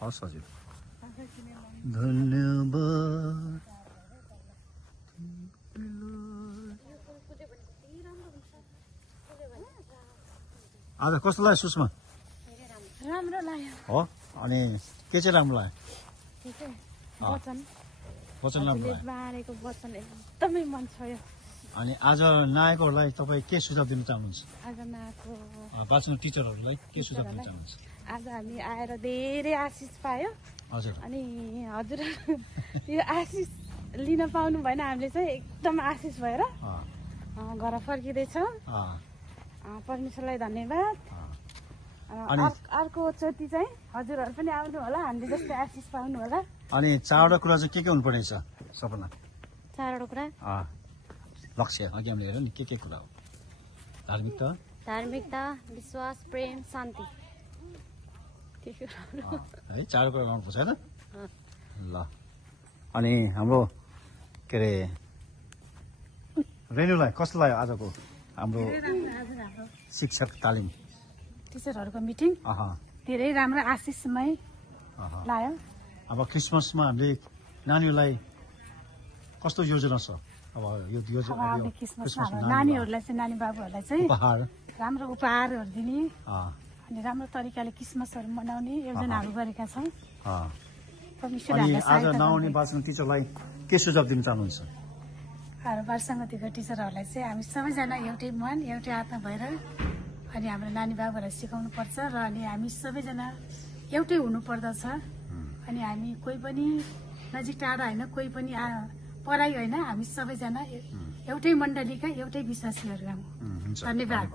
हस् हजुर धन्यवाद। आज कस्तो लाग्यो सुषमा? राम्रो लाग्यो। हो अनि के चाहिँ राम्रो लाग्यो? वचन वचन राम्रो लाग्यो। बारेको वचन एकदमै मन छोयो। अनि आज नआएकोहरूलाई तपाईँ के सुझाव दिन चाहनुहुन्छ? आज नआएको बाँच्नु टिचरहरूलाई के सुझाव दिन चाहनुहुन्छ? आज हामी आएर धेरै आशिष पायो। हजुर अनि हजुर यो आशिष लिन पाउनु भएन, हामीले चाहिँ एकदम आशिष भएर घर फर्किँदैछौँ। परमेश्वरलाई धन्यवाद। अर्को चोटि चाहिँ हजुरहरू पनि आउनु होला, हामीले जस्तै आशिष पाउनु होला। अनि चारवटा कुरा चाहिँ के हुनुपर्ने छ सपना? चारवटा कुरा लक्ष्य अघि हामीले हेरौँ नि के कुरा हो? धार्मिकता, विश्वास, प्रेम, शान्ति। है चार कुरा गर्नुपर्छ होइन? ल अनि हाम्रो के अरे रेणुलाई कस्तो लाग्यो आजको हाम्रो शिक्षक तालिम टिचरहरूको मिटिङ? धेरै राम्रो आशिषमय लाग्यो। अब क्रिसमसमा हामीले नानीहरूलाई कस्तो योजना छ? अब यो नानीहरूलाई चाहिँ नानी बाबुहरूलाई चाहिँ उपहार राम्रो उपहारहरू दिने अनि राम्रो तरिकाले क्रिसमसहरू मनाउने योजनाहरू गरेका छौँ। अनि आज नआउने बाँच्ने टिचरलाई के सुझाव दिन चाहनुहुन्छ? बालसङ्गतिको टिचरहरूलाई चाहिँ हामी सबैजना एउटै मन एउटै आत्मा भएर अनि हाम्रो नानी बाबुहरूलाई सिकाउनु पर्छ र अनि हामी सबैजना एउटै हुनुपर्दछ। अनि हामी कोही पनि नजिक टाढा होइन, कोही पनि पढाइ होइन, हामी सबैजना एउटै मण्डलीका एउटै विश्वासीहरू हौँ। धन्यवाद।